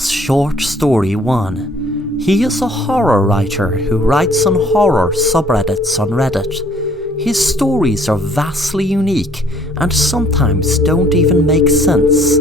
is Short Story 1. He is a horror writer who writes on horror subreddits on Reddit. His stories are vastly unique and sometimes don't even make sense.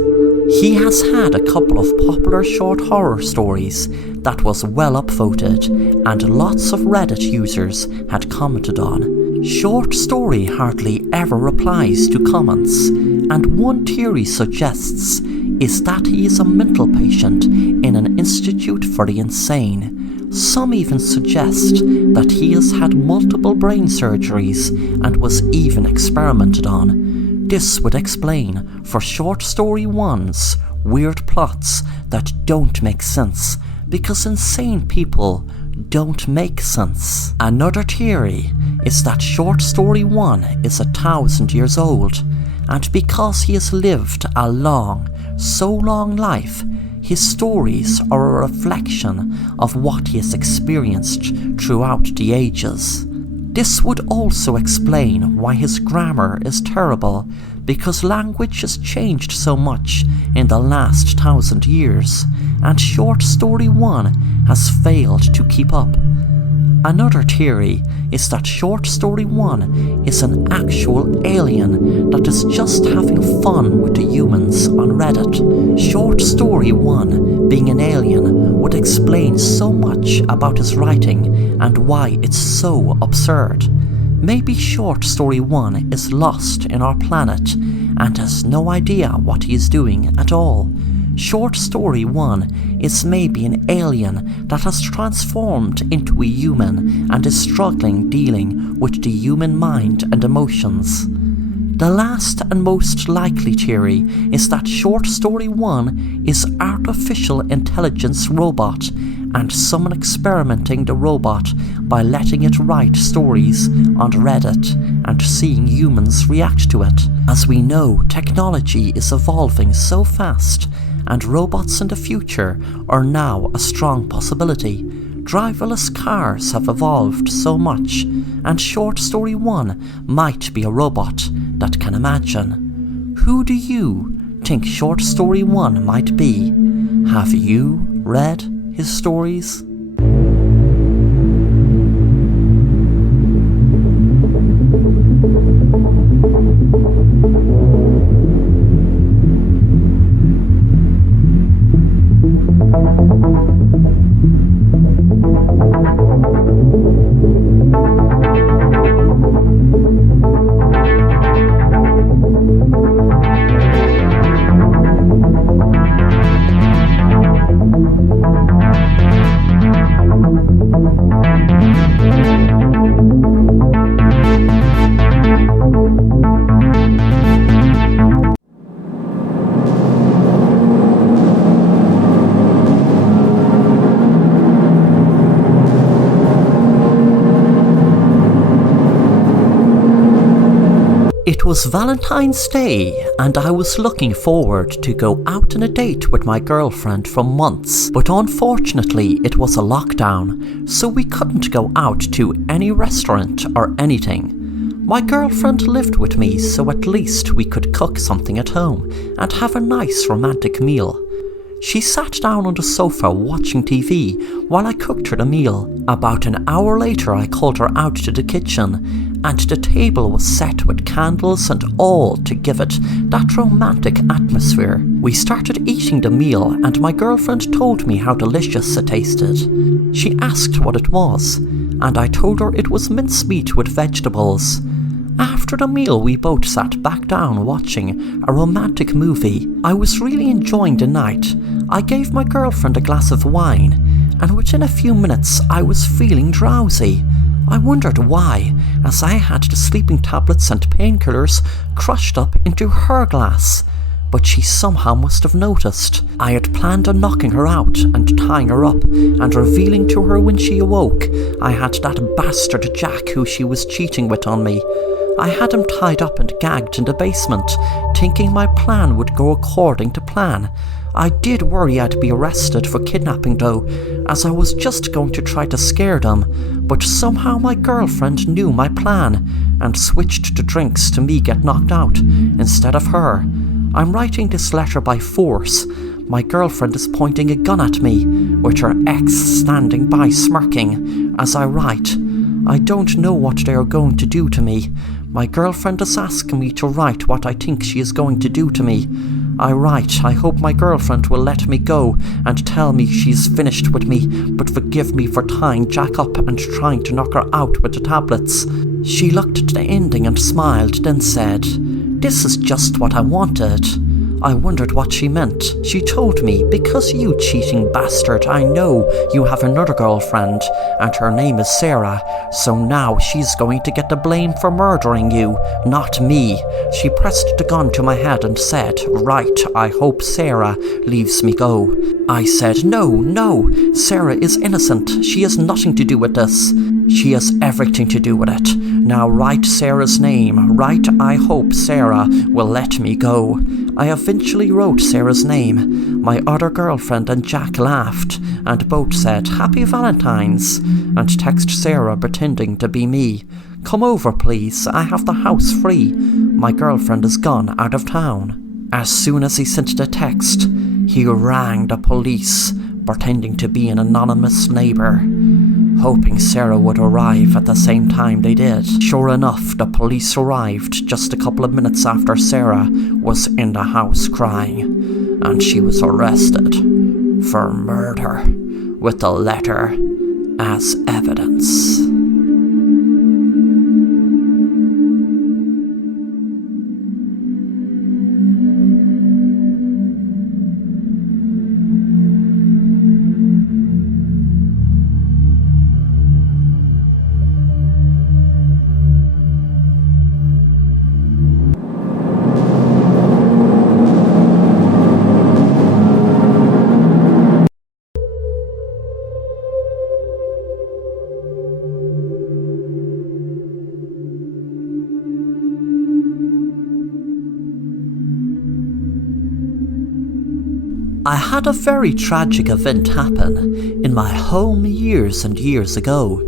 He has had a couple of popular short horror stories that was well upvoted and lots of Reddit users had commented on. Short Story hardly ever replies to comments, and one theory suggests is that he is a mental patient in an institute for the insane. Some even suggest that he has had multiple brain surgeries and was even experimented on. This would explain for Short Story 1's weird plots that don't make sense, because insane people don't make sense. Another theory is that Short Story 1 is 1,000 years old, and because he has lived a so long life, his stories are a reflection of what he has experienced throughout the ages. This would also explain why his grammar is terrible, because language has changed so much in the last 1,000 years, and Short Story 1 has failed to keep up. Another theory is that Short Story 1 is an actual alien that is just having fun with the humans on Reddit. Short Story 1 being an alien would explain so much about his writing and why it's so absurd. Maybe Short Story 1 is lost in our planet and has no idea what he is doing at all. Short Story 1 is maybe an alien that has transformed into a human and is struggling dealing with the human mind and emotions. The last and most likely theory is that Short Story 1 is artificial intelligence robot and someone experimenting the robot by letting it write stories on Reddit and seeing humans react to it. As we know, technology is evolving so fast, and robots in the future are now a strong possibility. Driverless cars have evolved so much, and Short Story 1 might be a robot that can imagine. Who do you think Short Story 1 might be? Have you read his stories? It was Valentine's Day, and I was looking forward to go out on a date with my girlfriend for months, but unfortunately it was a lockdown, so we couldn't go out to any restaurant or anything. My girlfriend lived with me, so at least we could cook something at home and have a nice romantic meal. She sat down on the sofa watching TV while I cooked her the meal. About an hour later I called her out to the kitchen, and the table was set with candles and all to give it that romantic atmosphere. We started eating the meal and my girlfriend told me how delicious it tasted. She asked what it was, and I told her it was mincemeat with vegetables. After the meal we both sat back down watching a romantic movie. I was really enjoying the night. I gave my girlfriend a glass of wine, and within a few minutes I was feeling drowsy. I wondered why, as I had the sleeping tablets and painkillers crushed up into her glass, but she somehow must have noticed. I had planned on knocking her out and tying her up and revealing to her when she awoke I had that bastard Jack who she was cheating with on me. I had him tied up and gagged in the basement, thinking my plan would go according to plan. I did worry I'd be arrested for kidnapping though, as I was just going to try to scare them, but somehow my girlfriend knew my plan and switched the drinks to me get knocked out instead of her. I'm writing this letter by force, My girlfriend is pointing a gun at me, with her ex standing by smirking as I write. I don't know what they are going to do to me. My girlfriend is asking me to write what I think she is going to do to me. I write, I hope my girlfriend will let me go and tell me she's finished with me, but forgive me for tying Jack up and trying to knock her out with the tablets. She looked at the ending and smiled, then said, "This is just what I wanted." I wondered what she meant. She told me, "Because you cheating bastard, I know you have another girlfriend, and her name is Sarah, so now she's going to get the blame for murdering you, not me." She pressed the gun to my head and said, "Right, I hope Sarah leaves me go." I said, No, Sarah is innocent. She has nothing to do with this. She has everything to do with it. Now write Sarah's name. Write, I hope Sarah will let me go. I eventually wrote Sarah's name. My other girlfriend and Jack laughed, and both said, "Happy Valentine's," and texted Sarah pretending to be me. "Come over, please. I have the house free. My girlfriend is gone out of town." As soon as he sent the text, he rang the police, pretending to be an anonymous neighbour, hoping Sarah would arrive at the same time they did. Sure enough, the police arrived just a couple of minutes after Sarah was in the house crying, and she was arrested for murder with the letter as evidence. I had a very tragic event happen in my home years and years ago.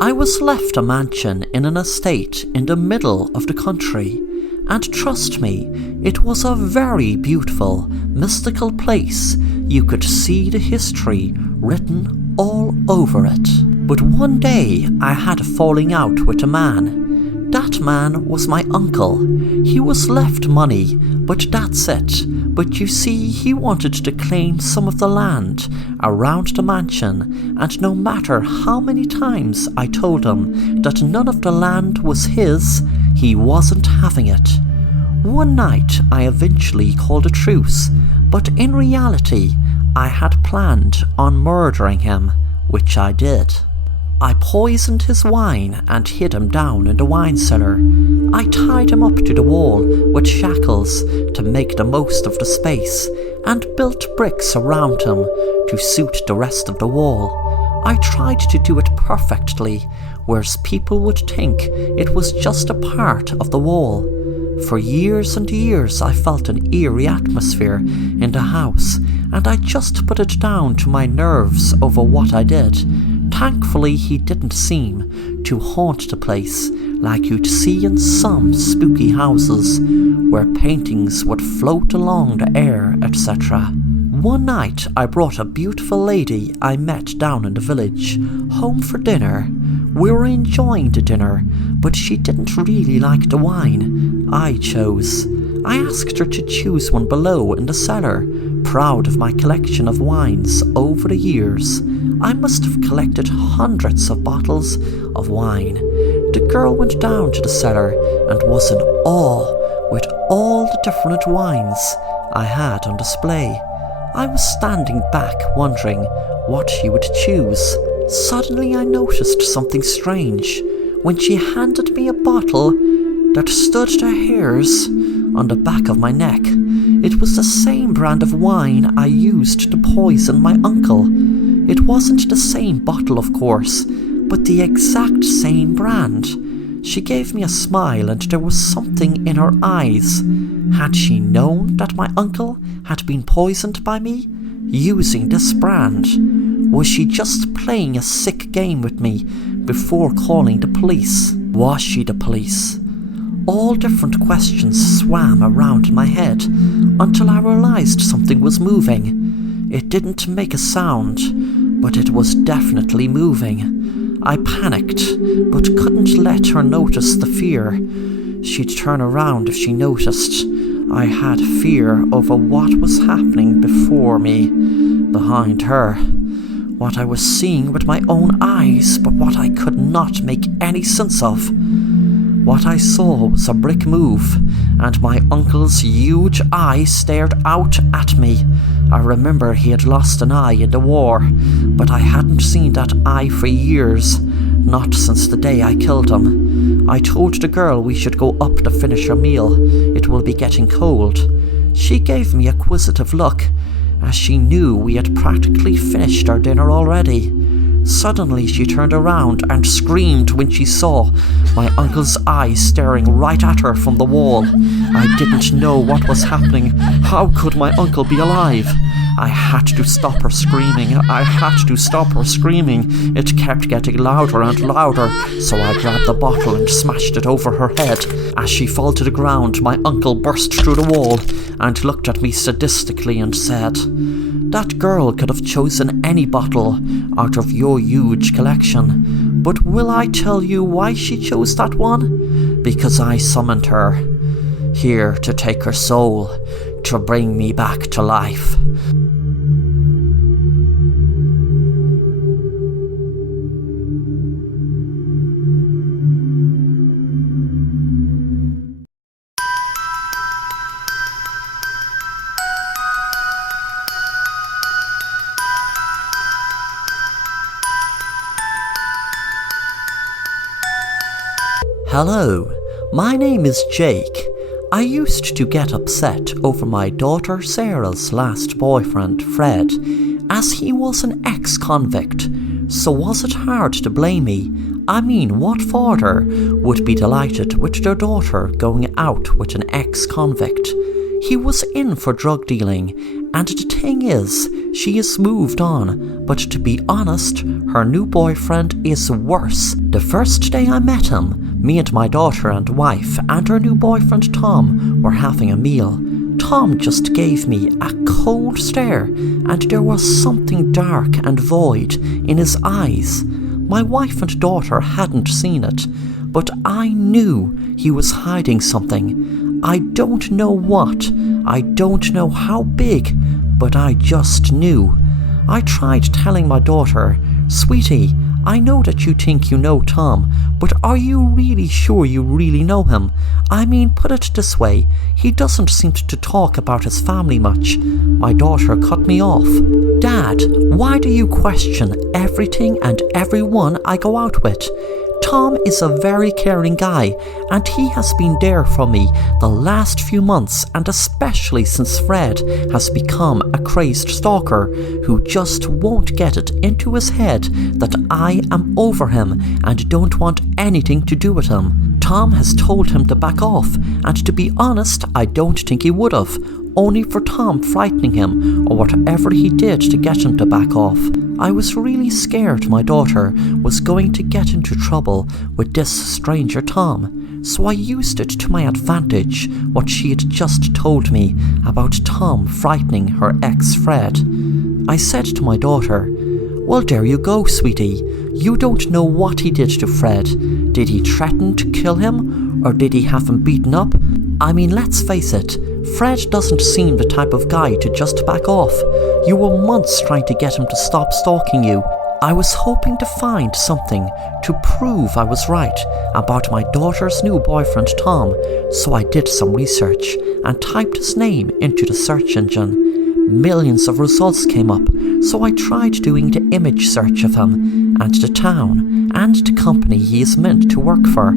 I was left a mansion in an estate in the middle of the country, and trust me, it was a very beautiful, mystical place. You could see the history written all over it. But one day I had a falling out with a man. That man was my uncle. He was left money, but that's it. But you see, he wanted to claim some of the land around the mansion, and no matter how many times I told him that none of the land was his, he wasn't having it. One night I eventually called a truce, but in reality I had planned on murdering him, which I did. I poisoned his wine and hid him down in the wine cellar. I tied him up to the wall with shackles to make the most of the space, and built bricks around him to suit the rest of the wall. I tried to do it perfectly, whereas people would think it was just a part of the wall. For years and years I felt an eerie atmosphere in the house, and I just put it down to my nerves over what I did. Thankfully, he didn't seem to haunt the place like you'd see in some spooky houses, where paintings would float along the air, etc. One night, I brought a beautiful lady I met down in the village home for dinner. We were enjoying the dinner, but she didn't really like the wine I chose. I asked her to choose one below in the cellar, proud of my collection of wines over the years. I must have collected hundreds of bottles of wine. The girl went down to the cellar and was in awe with all the different wines I had on display. I was standing back wondering what she would choose. Suddenly I noticed something strange when she handed me a bottle that stood the hairs on the back of my neck. It was the same brand of wine I used to poison my uncle. It wasn't the same bottle, of course, but the exact same brand. She gave me a smile, and there was something in her eyes. Had she known that my uncle had been poisoned by me, using this brand? Was she just playing a sick game with me before calling the police? Was she the police? All different questions swam around in my head until I realized something was moving. It didn't make a sound, but it was definitely moving. I panicked, but couldn't let her notice the fear. She'd turn around if she noticed. I had fear over what was happening before me, behind her. What I was seeing with my own eyes, but what I could not make any sense of. What I saw was a brick move, and my uncle's huge eye stared out at me. I remember he had lost an eye in the war, but I hadn't seen that eye for years, not since the day I killed him. I told the girl we should go up to finish our meal. It will be getting cold. She gave me a quizzitive look, as she knew we had practically finished our dinner already. Suddenly she turned around and screamed when she saw my uncle's eyes staring right at her from the wall. I didn't know what was happening. How could my uncle be alive? I had to stop her screaming. I had to stop her screaming. It kept getting louder and louder, so I grabbed the bottle and smashed it over her head. As she fell to the ground, my uncle burst through the wall and looked at me sadistically and said, "That girl could have chosen any bottle out of your huge collection. But will I tell you why she chose that one? Because I summoned her, here to take her soul, to bring me back to life." Hello, my name is Jake. I used to get upset over my daughter Sarah's last boyfriend, Fred, as he was an ex-convict. So was it hard to blame me? I mean, what father would be delighted with their daughter going out with an ex-convict? He was in for drug dealing, and the thing is, she has moved on, but to be honest, her new boyfriend is worse. The first day I met him, me and my daughter and wife and her new boyfriend Tom were having a meal. Tom just gave me a cold stare, and there was something dark and void in his eyes. My wife and daughter hadn't seen it, but I knew he was hiding something. I don't know what, I don't know how big, but I just knew. I tried telling my daughter, "Sweetie, I know that you think you know Tom, but are you really sure you really know him? I mean, put it this way, he doesn't seem to talk about his family much." My daughter cut me off. "Dad, why do you question everything and everyone I go out with? Tom is a very caring guy, and he has been there for me the last few months, and especially since Fred has become a crazed stalker who just won't get it into his head that I am over him and don't want anything to do with him. Tom has told him to back off, and to be honest, I don't think he would have, only for Tom frightening him or whatever he did to get him to back off. I was really scared my daughter was going to get into trouble with this stranger Tom, so I used it to my advantage what she had just told me about Tom frightening her ex Fred. I said to my daughter, "Well, there you go, sweetie. You don't know what he did to Fred. Did he threaten to kill him, or did he have him beaten up? I mean, let's face it, Fred doesn't seem the type of guy to just back off. You were months trying to get him to stop stalking you. I was hoping to find something to prove I was right about my daughter's new boyfriend Tom, so I did some research and typed his name into the search engine. Millions of results came up, so I tried doing the image search of him, and the town, and the company he is meant to work for.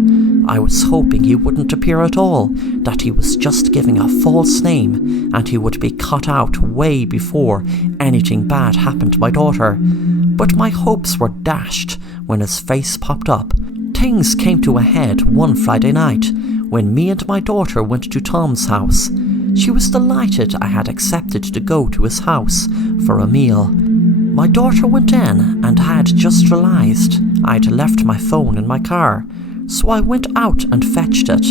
I was hoping he wouldn't appear at all, that he was just giving a false name, and he would be cut out way before anything bad happened to my daughter. But my hopes were dashed when his face popped up. Things came to a head one Friday night, when me and my daughter went to Tom's house. She was delighted I had accepted to go to his house for a meal. My daughter went in and I had just realised I'd left my phone in my car, so I went out and fetched it.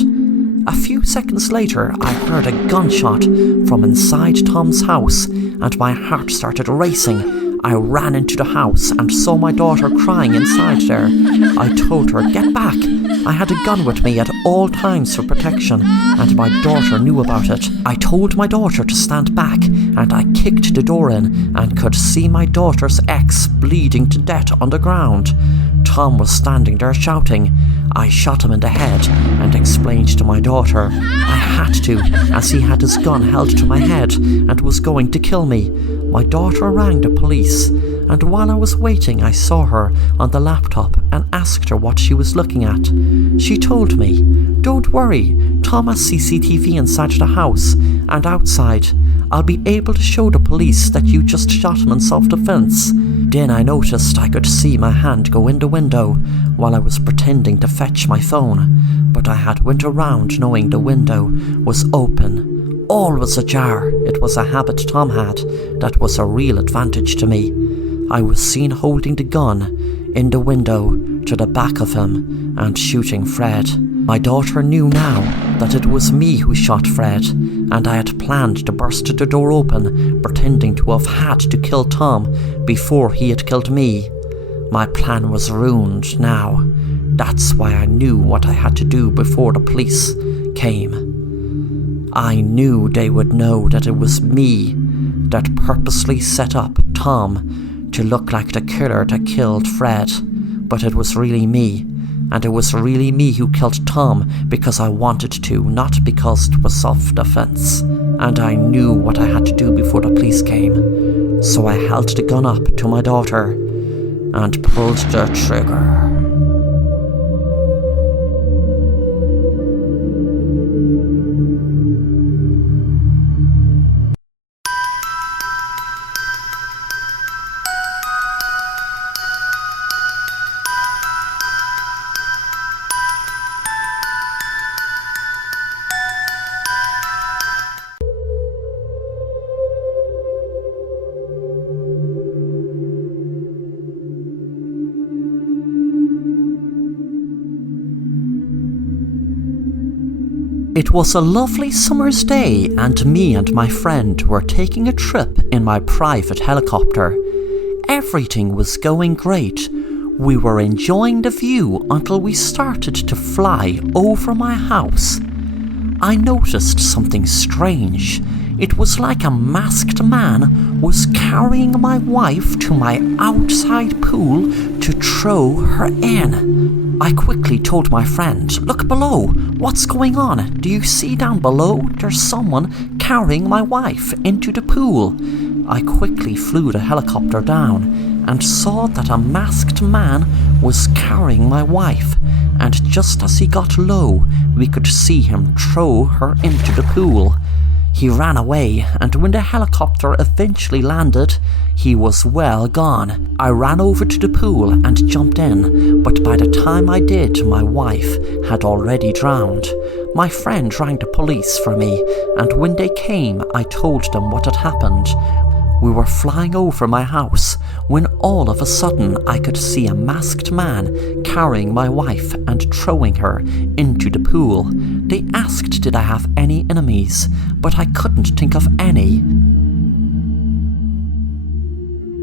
A few seconds later, I heard a gunshot from inside Tom's house, and my heart started racing. I ran into the house and saw my daughter crying inside there. I told her, "Get back." I had a gun with me at all times for protection, and my daughter knew about it. I told my daughter to stand back, and I kicked the door in and could see my daughter's ex bleeding to death on the ground. Tom was standing there shouting. I shot him in the head and explained to my daughter I had to, as he had his gun held to my head and was going to kill me. My daughter rang the police, and while I was waiting I saw her on the laptop and asked her what she was looking at. She told me, "Don't worry, Tom has CCTV inside the house and outside. I'll be able to show the police that you just shot him in self-defense." Then I noticed I could see my hand go in the window while I was pretending to fetch my phone, but I had went around knowing the window was open. All was ajar. It was a habit Tom had that was a real advantage to me. I was seen holding the gun in the window to the back of him and shooting Fred. My daughter knew now that it was me who shot Fred, and I had planned to burst the door open, pretending to have had to kill Tom before he had killed me. My plan was ruined now. That's why I knew what I had to do before the police came. I knew they would know that it was me that purposely set up Tom to look like the killer that killed Fred, but it was really me. And it was really me who killed Tom because I wanted to, not because it was self-defense. And I knew what I had to do before the police came. So I held the gun up to my daughter and pulled the trigger. It was a lovely summer's day, and me and my friend were taking a trip in my private helicopter. Everything was going great. We were enjoying the view until we started to fly over my house. I noticed something strange. It was like a masked man was carrying my wife to my outside pool to throw her in. I quickly told my friend, "Look below, what's going on? Do you see down below? There's someone carrying my wife into the pool." I quickly flew the helicopter down and saw that a masked man was carrying my wife, and just as he got low, we could see him throw her into the pool. He ran away, and when the helicopter eventually landed, he was well gone. I ran over to the pool and jumped in, but by the time I did, my wife had already drowned. My friend rang the police for me, and when they came, I told them what had happened. We were flying over my house when all of a sudden I could see a masked man carrying my wife and throwing her into the pool. They asked did I have any enemies, but I couldn't think of any.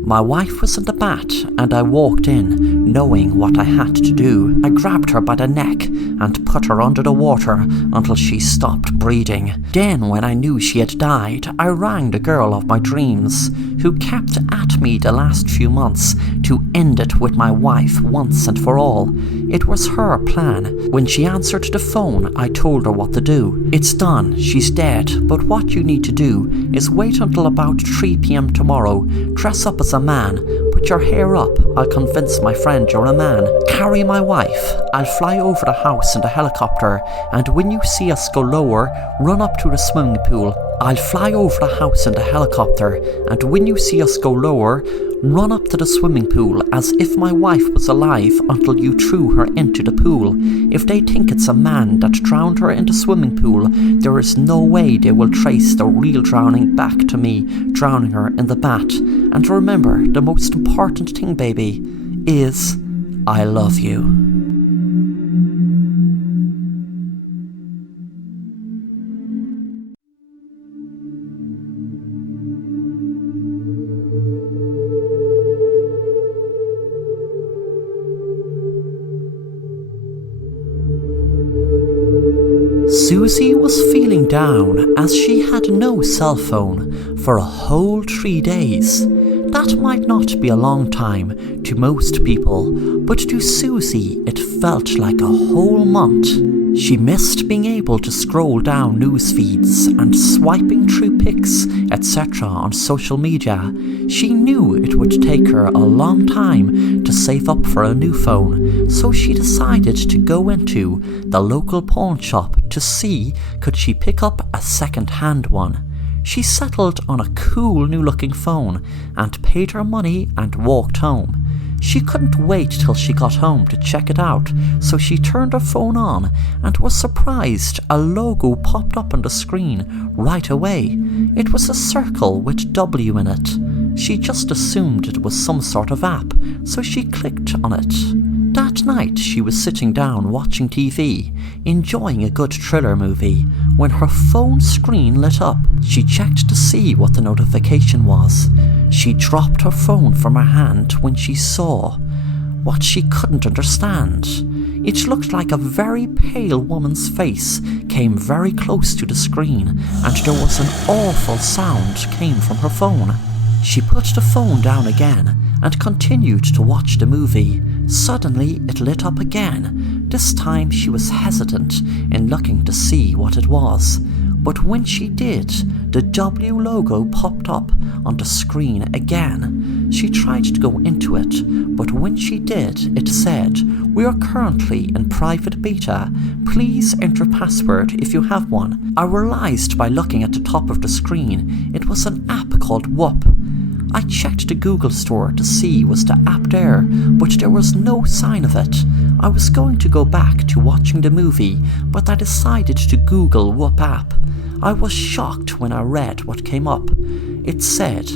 My wife was in the bath, and I walked in, knowing what I had to do. I grabbed her by the neck and put her under the water until she stopped breathing. Then, when I knew she had died, I rang the girl of my dreams, who kept at me the last few months to end it with my wife once and for all. It was her plan. When she answered the phone, I told her what to do. "It's done, she's dead, but what you need to do is wait until about 3 p.m. tomorrow, dress up as a man, put your hair up, I'll convince my friend you're a man, carry my wife, I'll fly over the house in the helicopter, and when you see us go lower, run up to the swimming pool. I'll fly over the house in the helicopter, and when you see us go lower, run up to the swimming pool as if my wife was alive until you threw her into the pool. If they think it's a man that drowned her in the swimming pool, there is no way they will trace the real drowning back to me drowning her in the bath. And remember, the most important thing, baby, is I love you." Susie was feeling down as she had no cell phone for a whole 3 days. That might not be a long time to most people, but to Susie it felt like a whole month. She missed being able to scroll down news feeds and swiping through pics, etc. on social media. She knew it would take her a long time to save up for a new phone, so she decided to go into the local pawn shop to see could she pick up a second-hand one. She settled on a cool new-looking phone and paid her money and walked home. She couldn't wait till she got home to check it out, so she turned her phone on and was surprised a logo popped up on the screen right away. It was a circle with W in it. She just assumed it was some sort of app, so she clicked on it. That night she was sitting down watching TV, enjoying a good thriller movie, when her phone screen lit up. She checked to see what the notification was. She dropped her phone from her hand when she saw what she couldn't understand. It looked like a very pale woman's face came very close to the screen, and there was an awful sound came from her phone. She put the phone down again and continued to watch the movie. Suddenly it lit up again. This time she was hesitant in looking to see what it was, but when she did, the W logo popped up on the screen again. She tried to go into it, but when she did, it said, "We are currently in private beta. Please enter password if you have one." I realized by looking at the top of the screen it was an app called Whoop. I checked the Google store to see was the app there, but there was no sign of it. I was going to go back to watching the movie, but I decided to Google Whoop app. I was shocked when I read what came up. It said,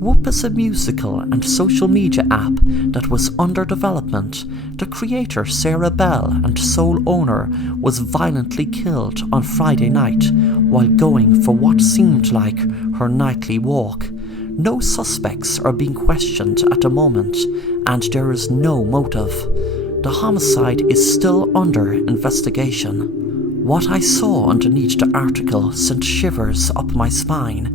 Whoop is a musical and social media app that was under development. The creator, Sarah Bell, and sole owner, was violently killed on Friday night while going for what seemed like her nightly walk. No suspects are being questioned at the moment, and there is no motive. The homicide is still under investigation. What I saw underneath the article sent shivers up my spine.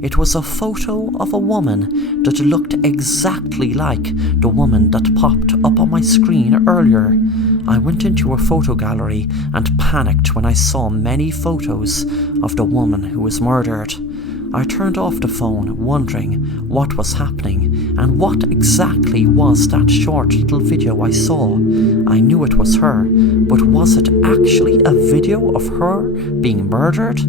It was a photo of a woman that looked exactly like the woman that popped up on my screen earlier. I went into her photo gallery and panicked when I saw many photos of the woman who was murdered. I turned off the phone, wondering what was happening and what exactly was that short little video I saw. I knew it was her, but was it actually a video of her being murdered?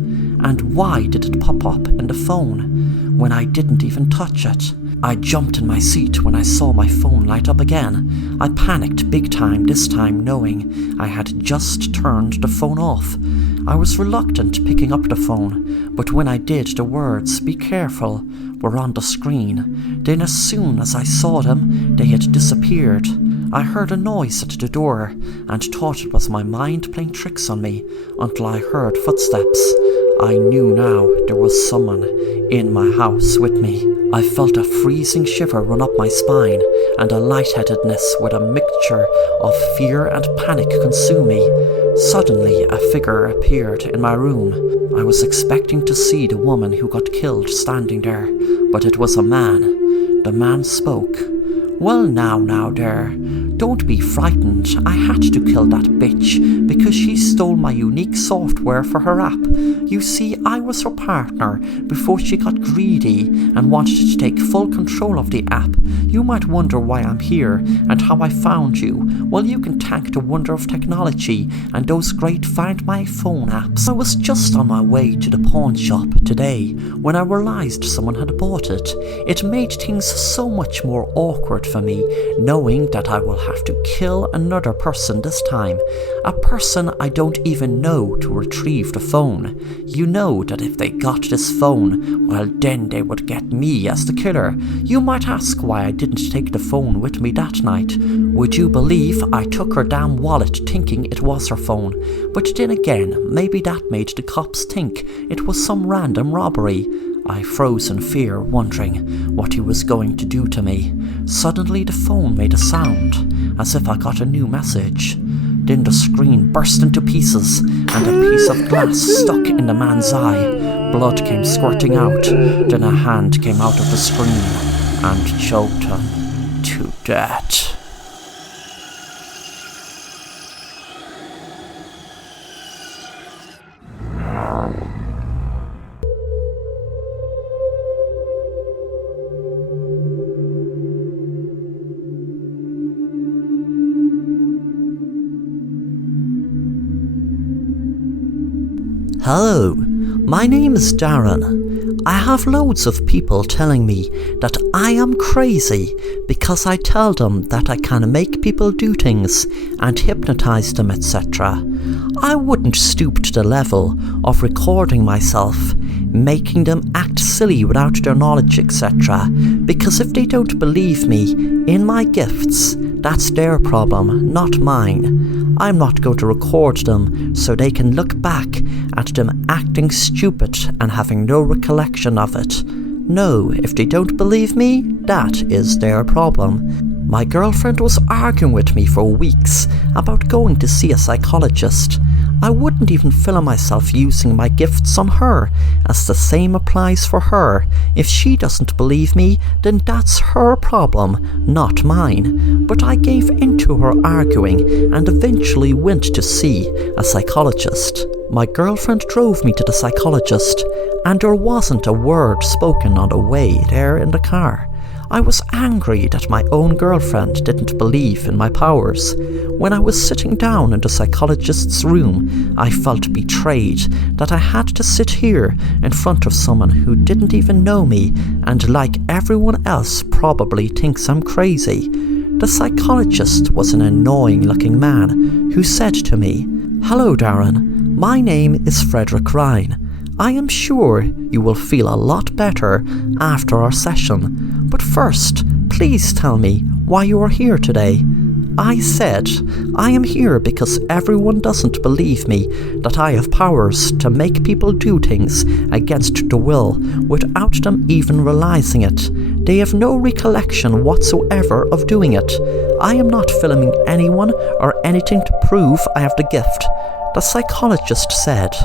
And why did it pop up in the phone when I didn't even touch it? I jumped in my seat when I saw my phone light up again. I panicked big time this time, knowing I had just turned the phone off. I was reluctant picking up the phone, but when I did, the words, "Be careful," were on the screen. Then as soon as I saw them, they had disappeared. I heard a noise at the door and thought it was my mind playing tricks on me until I heard footsteps. I knew now there was someone in my house with me. I felt a freezing shiver run up my spine, and a lightheadedness with a mixture of fear and panic consume me. Suddenly a figure appeared in my room. I was expecting to see the woman who got killed standing there, but it was a man. The man spoke. "Well now there, don't be frightened. I had to kill that bitch because she stole my unique software for her app. You see, I was her partner before she got greedy and wanted to take full control of the app. You might wonder why I'm here and how I found you. Well, you can thank the wonder of technology and those great Find My Phone apps. I was just on my way to the pawn shop today when I realized someone had bought it. It made things so much more awkward for me, knowing that I will have to kill another person this time, a person I don't even know, to retrieve the phone. You know that if they got this phone, well then they would get me as the killer. You might ask why I didn't take the phone with me that night. Would you believe I took her damn wallet thinking it was her phone? But then again, maybe that made the cops think it was some random robbery. I froze in fear, wondering what he was going to do to me. Suddenly the phone made a sound, as if I got a new message. Then the screen burst into pieces, and a piece of glass stuck in the man's eye. Blood came squirting out. Then a hand came out of the screen and choked him to death. Hello, my name is Darren. I have loads of people telling me that I am crazy because I tell them that I can make people do things and hypnotize them, etc. I wouldn't stoop to the level of recording myself, making them act silly without their knowledge, etc. Because if they don't believe me in my gifts, that's their problem, not mine. I'm not going to record them so they can look back at them acting stupid and having no recollection of it. No, if they don't believe me, that is their problem. My girlfriend was arguing with me for weeks about going to see a psychologist. I wouldn't even film myself using my gifts on her, as the same applies for her. If she doesn't believe me, then that's her problem, not mine. But I gave in to her arguing and eventually went to see a psychologist. My girlfriend drove me to the psychologist, and there wasn't a word spoken on the way there in the car. I was angry that my own girlfriend didn't believe in my powers. When I was sitting down in the psychologist's room, I felt betrayed that I had to sit here in front of someone who didn't even know me and, like everyone else, probably thinks I'm crazy. The psychologist was an annoying-looking man who said to me, "Hello, Darren. My name is Frederick Ryan. I am sure you will feel a lot better after our session. But first, please tell me why you are here today." I said, "I am here because everyone doesn't believe me that I have powers to make people do things against the will without them even realizing it. They have no recollection whatsoever of doing it. I am not filming anyone or anything to prove I have the gift." The psychologist said,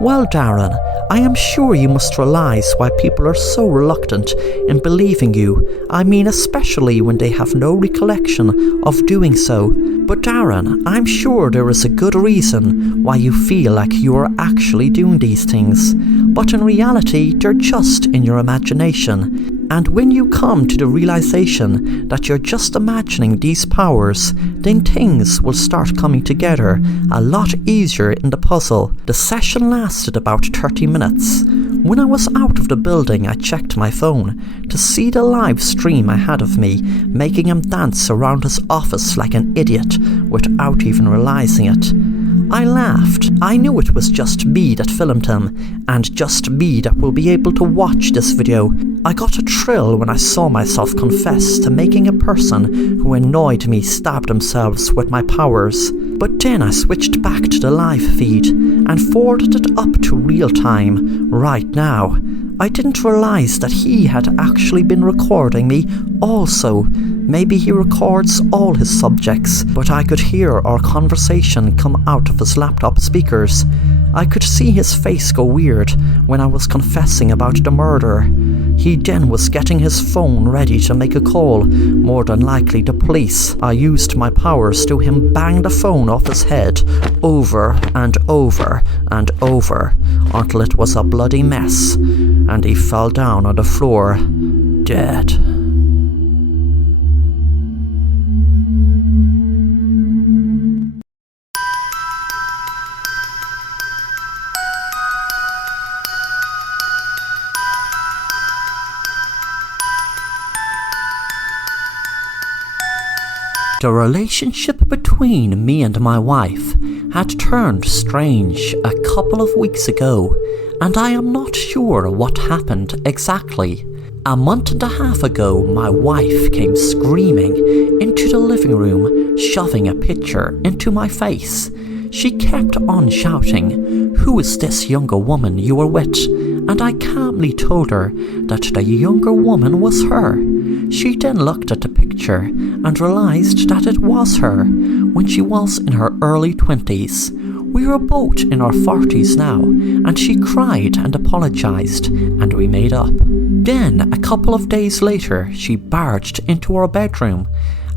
"Well, Darren, I am sure you must realize why people are so reluctant in believing you. I mean, especially when they have no recollection of doing so. But Darren, I'm sure there is a good reason why you feel like you are actually doing these things. But in reality, they're just in your imagination. And when you come to the realization that you're just imagining these powers, then things will start coming together a lot easier in the puzzle." The session lasted about 30 minutes. When I was out of the building, I checked my phone to see the live stream I had of me making him dance around his office like an idiot without even realizing it. I laughed. I knew it was just me that filmed him, and just me that will be able to watch this video. I got a thrill when I saw myself confess to making a person who annoyed me stab themselves with my powers. But then I switched back to the live feed and forwarded it up to real time, right now. I didn't realize that he had actually been recording me also. Maybe he records all his subjects, but I could hear our conversation come out of his laptop speakers. I could see his face go weird when I was confessing about the murder. He then was getting his phone ready to make a call, more than likely the police. I used my powers to him bang the phone off his head over and over and over until it was a bloody mess, and he fell down on the floor, dead. The relationship between me and my wife had turned strange a couple of weeks ago, and I am not sure what happened exactly. A month and a half ago, my wife came screaming into the living room, shoving a picture into my face. She kept on shouting, "Who is this younger woman you were with?" And I calmly told her that the younger woman was her. She then looked at the picture and realised that it was her when she was in her early 20s. We were both in our 40s now, and she cried and apologised, and we made up. Then, a couple of days later, she barged into our bedroom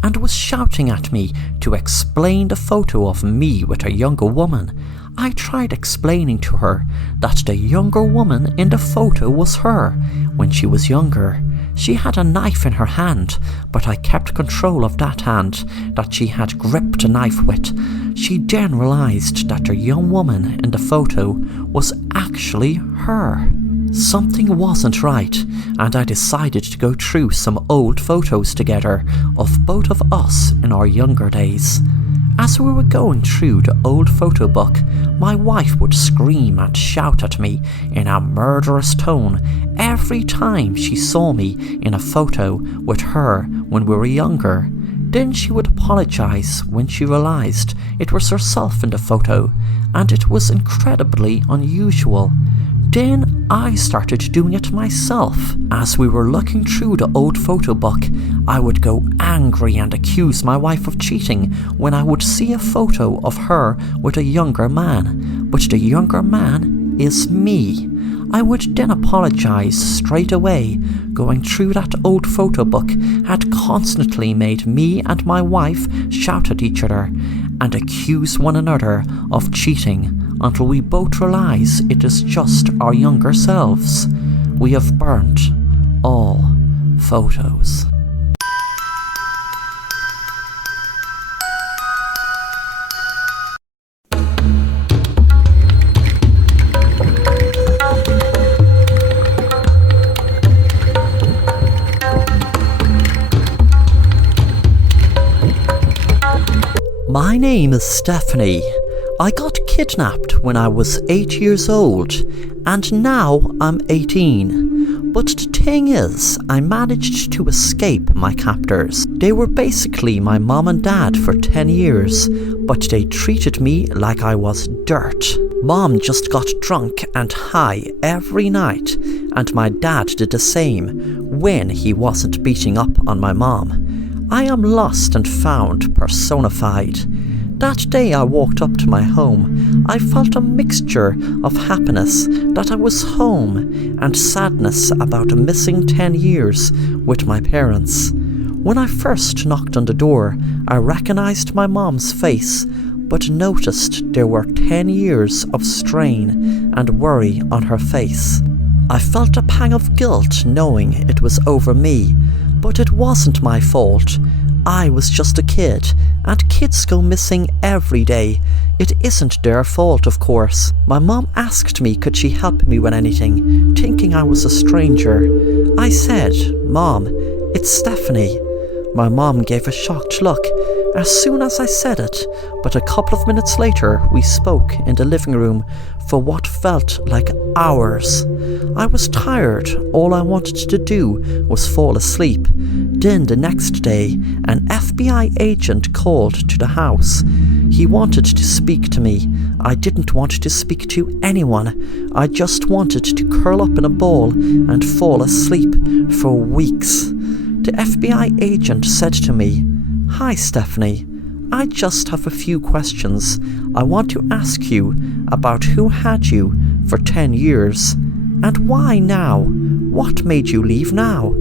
and was shouting at me to explain the photo of me with a younger woman. I tried explaining to her that the younger woman in the photo was her when she was younger. She had a knife in her hand, but I kept control of that hand that she had gripped the knife with. She then realised that the young woman in the photo was actually her. Something wasn't right, and I decided to go through some old photos together of both of us in our younger days. As we were going through the old photo book, my wife would scream and shout at me in a murderous tone every time she saw me in a photo with her when we were younger. Then she would apologise when she realised it was herself in the photo, and it was incredibly unusual. Then I started doing it myself. As we were looking through the old photo book, I would go angry and accuse my wife of cheating when I would see a photo of her with a younger man, but the younger man is me. I would then apologise straight away. Going through that old photo book had constantly made me and my wife shout at each other and accuse one another of cheating until we both realise it is just our younger selves. We have burnt all photos. My name is Stephanie. I got kidnapped when I was 8 years old, and now I'm 18. But the thing is, I managed to escape my captors. They were basically my mom and dad for 10 years, but they treated me like I was dirt. Mom just got drunk and high every night, and my dad did the same when he wasn't beating up on my mom. I am lost and found personified. That day I walked up to my home, I felt a mixture of happiness that I was home and sadness about missing 10 years with my parents. When I first knocked on the door, I recognised my mom's face, but noticed there were 10 years of strain and worry on her face. I felt a pang of guilt knowing it was over me, but it wasn't my fault. I was just a kid, and kids go missing every day. It isn't their fault, of course. My mom asked me could she help me with anything, thinking I was a stranger. I said, "Mom, it's Stephanie." My mom gave a shocked look as soon as I said it, but a couple of minutes later we spoke in the living room for what felt like hours. I was tired. All I wanted to do was fall asleep. Then the next day, an FBI agent called to the house. He wanted to speak to me. I didn't want to speak to anyone. I just wanted to curl up in a ball and fall asleep for weeks. The FBI agent said to me, "Hi, Stephanie. I just have a few questions. I want to ask you about who had you for 10 years. And why now? What made you leave now?"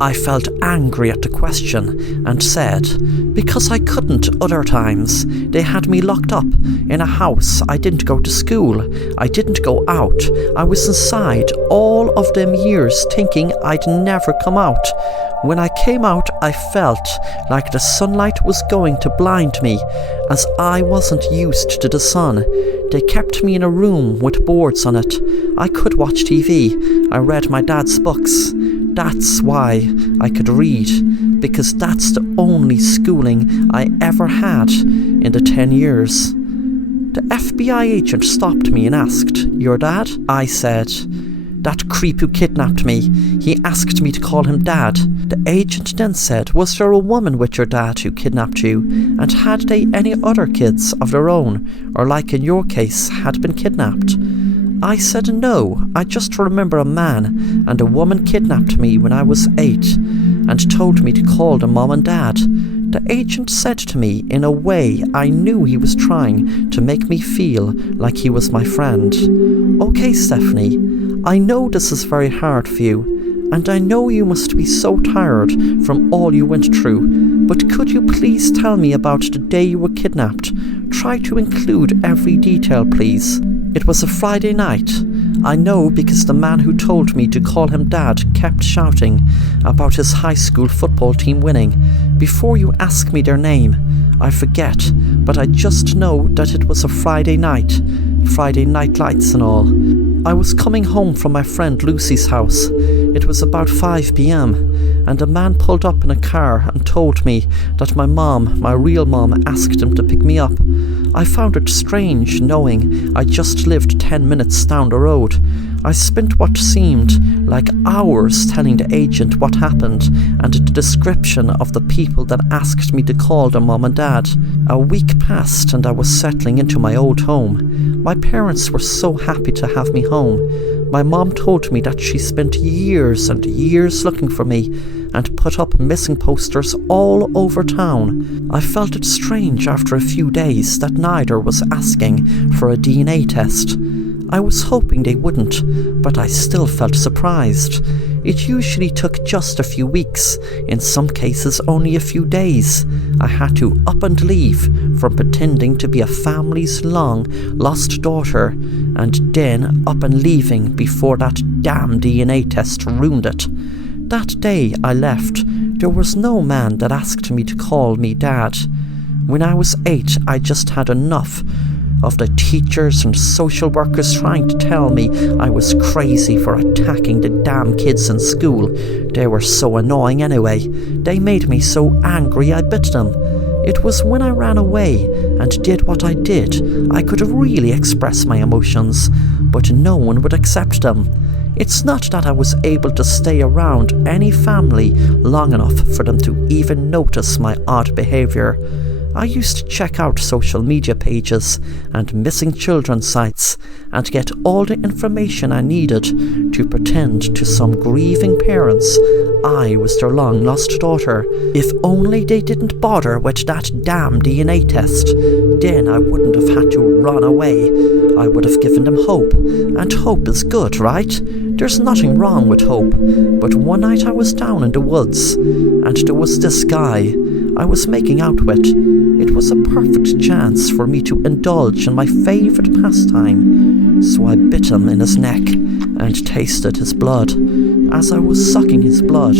I felt angry at the question and said, "Because I couldn't other times. They had me locked up in a house. I didn't go to school. I didn't go out. I was inside all of them years thinking I'd never come out. When I came out, I felt like the sunlight was going to blind me, as I wasn't used to the sun. They kept me in a room with boards on it. I could watch TV. I read my dad's books. That's why I could read, because that's the only schooling I ever had in the 10 years." The FBI agent stopped me and asked, "Your dad?" I said, "That creep who kidnapped me. He asked me to call him Dad." The agent then said, "Was there a woman with your dad who kidnapped you? And had they any other kids of their own, or like in your case, had been kidnapped?" I said, "No, I just remember a man and a woman kidnapped me when I was 8. and told me to call them Mom and Dad. The agent said to me in a way I knew he was trying to make me feel like he was my friend. Okay, Stephanie, I know this is very hard for you, and I know you must be so tired from all you went through, but could you please tell me about the day you were kidnapped? Try to include every detail, please. It was a Friday night. I know because the man who told me to call him Dad kept shouting about his high school football team winning. Before you ask me their name, I forget, but I just know that it was a Friday night. Friday night lights and all. I was coming home from my friend Lucy's house. It was about 5 p.m, and a man pulled up in a car and told me that my mom, my real mom, asked him to pick me up. I found it strange knowing I just lived 10 minutes down the road. I spent what seemed like hours telling the agent what happened and the description of the people that asked me to call their mom and dad. A week passed and I was settling into my old home. My parents were so happy to have me home. My mom told me that she spent years and years looking for me and put up missing posters all over town. I felt it strange after a few days that neither was asking for a DNA test. I was hoping they wouldn't, but I still felt surprised. It usually took just a few weeks, in some cases only a few days. I had to up and leave from pretending to be a family's long lost daughter, and then up and leaving before that damn DNA test ruined it. That day I left, there was no man that asked me to call me Dad. When I was 8, I just had enough of the teachers and social workers trying to tell me I was crazy for attacking the damn kids in school. They were so annoying anyway. They made me so angry I bit them. It was when I ran away and did what I did I could really express my emotions, but no one would accept them. It's not that I was able to stay around any family long enough for them to even notice my odd behaviour. I used to check out social media pages and missing children sites and get all the information I needed to pretend to some grieving parents I was their long-lost daughter. If only they didn't bother with that damn DNA test, then I wouldn't have had to run away. I would have given them hope, and hope is good, right? There's nothing wrong with hope. But one night I was down in the woods, and there was this guy I was making out with. It was a perfect chance for me to indulge in my favourite pastime, so I bit him in his neck and tasted his blood. As I was sucking his blood,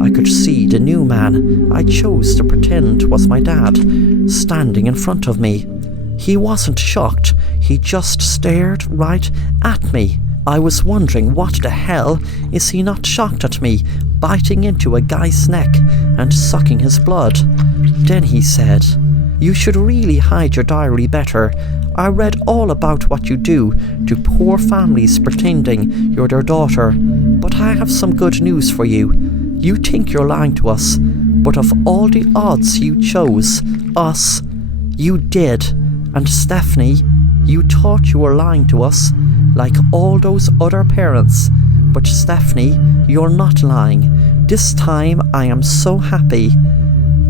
I could see the new man I chose to pretend was my dad standing in front of me. He wasn't shocked, he just stared right at me. I was wondering what the hell is he not shocked at me, biting into a guy's neck and sucking his blood. Then he said, "You should really hide your diary better. I read all about what you do to poor families pretending you're their daughter. But I have some good news for you. You think you're lying to us, but of all the odds you chose us, you did. And Stephanie, you thought you were lying to us, like all those other parents. But Stephanie, you're not lying. This time I am so happy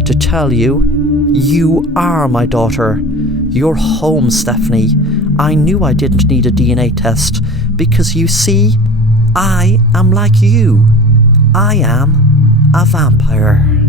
to tell you, you are my daughter. You're home, Stephanie. I knew I didn't need a DNA test, because you see, I am like you. I am a vampire."